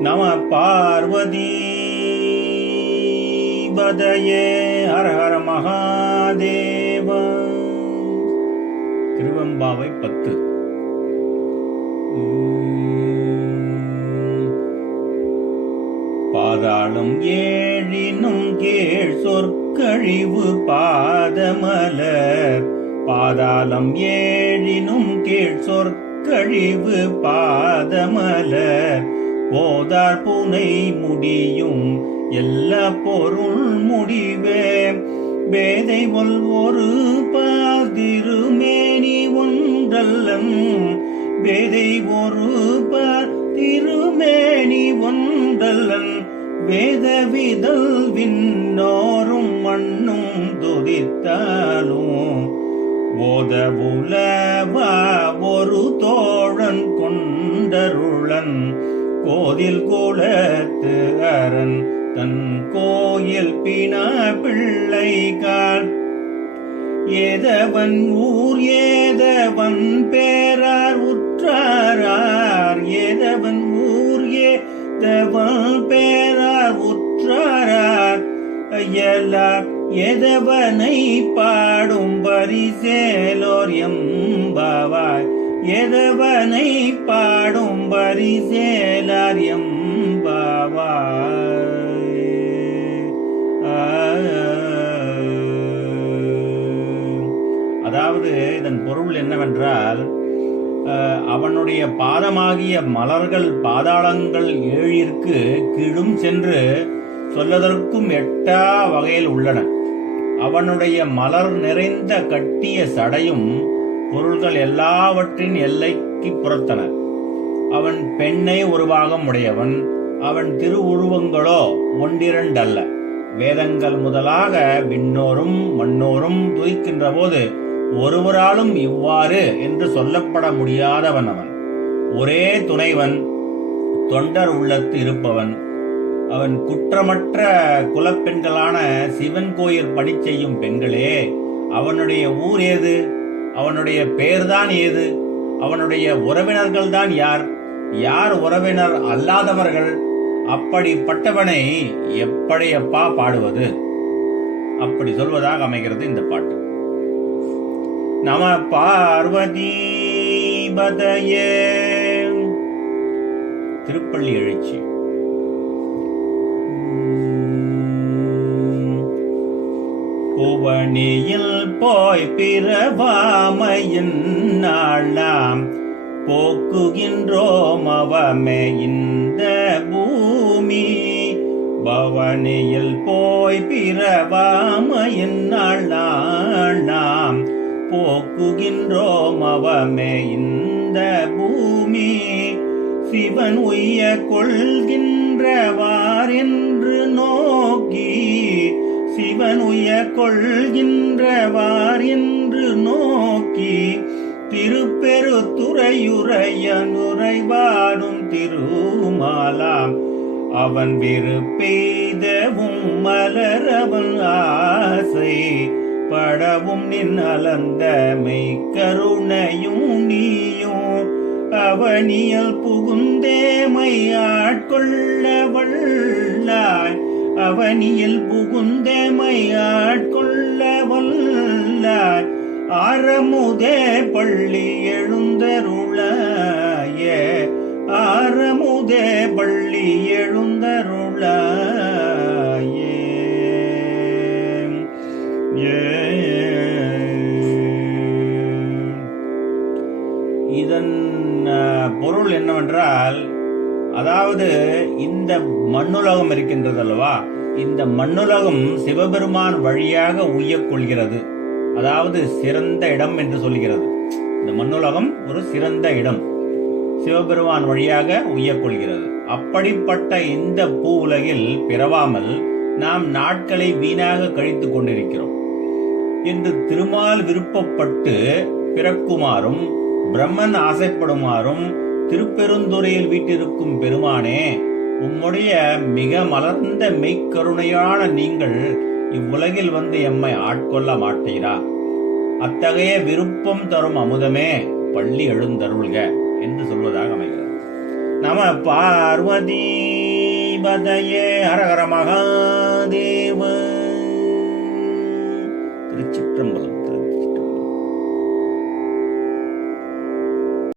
நம பார்வதி பதயே ஹர ஹர மகாதேவ திருவம்பாவை பத்து பாதாளம் ஏழினும் கேள் சொற்கழிவு பாதமலர். பாதாளம் ஏழினும் கேள் கீழ் கழிவு பாதமலர் போதார் புனை முடியும் எல்லா பொருள் முடிவே. பேதை ஒல் ஒரு பாதிருமேனி ஒன்றல்லம் பேதை ஒரு திருமேனி ஒன்றல்லன். வேதவிதல் விண்ணோரும் மண்ணும் துதித்தாலும் ஓதவுளவ ஒரு தோழன் கொண்டருளன். கோதில் கோலத்து அரண் தன் கோயில் பினா பிள்ளை பிள்ளைகால். ஏதவன் ஊர் ஏதவன் பேரார் உற்றாரார். ஏதவன் ஊர் ஏதவன் பேரார் உற்றாரார். ஐயலார் எதவனை பாடும் பரிசேலோர் எம்பாவாய்? எதவனை பாடும் பரிசேலார் எம்பாவாய்? அதாவது இதன் பொருள் என்னவென்றால் அவனுடைய பாதமாகிய மலர்கள் பாதாளங்கள் ஏழிற்கு கீழும் சென்று சொல்லதற்கும் எட்டா வகையில் உள்ளன. அவனுடைய மலர் நிறைந்த கட்டிய சடையும் பொருள்கள் எல்லாவற்றின் எல்லைக்கு புறத்தன. அவன் பெண்ணை உருவாகம் உடையவன். அவன் திருவுருவங்களோ ஒன்றிரண்டல்ல. வேதங்கள் முதலாக விண்ணோரும் மண்ணோரும் துதிக்கின்ற போது ஒருவராலும் இவ்வாறு என்று சொல்லப்பட முடியாதவன் அவன். ஒரே துணைவன் தொண்டர் உள்ளத்து இருப்பவன். அவன் குற்றமற்ற குலப்பெண்களான சிவன் கோயில் பணி செய்யும் பெண்களே அவனுடைய ஊர் ஏது? அவனுடைய பெயர்தான் ஏது? அவனுடைய உறவினர்கள் தான் யார்? யார் உறவினர் அல்லாதவர்கள்? அப்படிப்பட்டவனை எப்படியப்பா பாடுவது? அப்படி சொல்வதாக அமைகிறது இந்த பாட்டு. நம பார்வதி திருப்பள்ளி எழுச்சி. புவனியில் போய் பிறவாமையின் நாளாம் போக்குகின்றோம் அவமே இந்த பூமி. பவனியில் போய் பிறவாமையின் நாளாம் போக்குகின்றோம் அவமே இந்த பூமி. சிவன் உய்ய கொள்கின்றவார் என்று நோக்கி சிவன் உய கொள்கின்றவார் என்று நோக்கி திருப்பெருத்துறையுரைய நுரைவாரும் திருமாலாம் அவன் வெறுப்பெய்தவும் மலரவன் ஆசை படவும் நின் அலந்தமை கருணையும் நீயும் அவனியல் புகுந்தேமை ஆட்கொள்ள வல்லாய் அவனியல் புகுந்தேமை ஆட்கொள்ள வல்லாய் ஆரமுதே பள்ளி எழுந்தருளாய. ஆரமுதே பள்ளி எழுந்தருளாய். பொருள் என்னவென்றால் அதாவது இந்த மண்ணுலகம் இருக்கின்றது அல்லவா இந்த மண்ணுலகம் சிவபெருமான் வழியாக உய்யக்கொள்கிறது அதாவது சிறந்த இடம் என்று சொல்கிறது. இந்த மண்ணுலகம் ஒரு சிறந்த இடம். சிவபெருமான் வழியாக உய்யக்கொள்கிறது அப்படிப்பட்ட இந்த பூ உலகில் பிறவாமல் நாம் நாட்களை வீணாக கழித்துக் கொண்டிருக்கிறோம். என்று திருமால் விருப்பப்பட்டு பிறக்குமாறும் பிரம்மன் ஆசைப்படுமாறும் திருப்பெருந்துறையில் வீட்டிருக்கும் பெருமானே உம்முடைய மிக மலர்ந்த மெய்க்கருணையான நீங்கள் இவ்வுலகில் வந்து எம்மை ஆட்கொள்ள மாட்டீரா? அத்தகைய விருப்பம் தரும் அமுதமே பள்ளி எழுந்தருள்க என்று சொல்வதாக அமைகிறது. நம பார்வதி பதையே ஹரஹர மகாதேவ. திருச்சி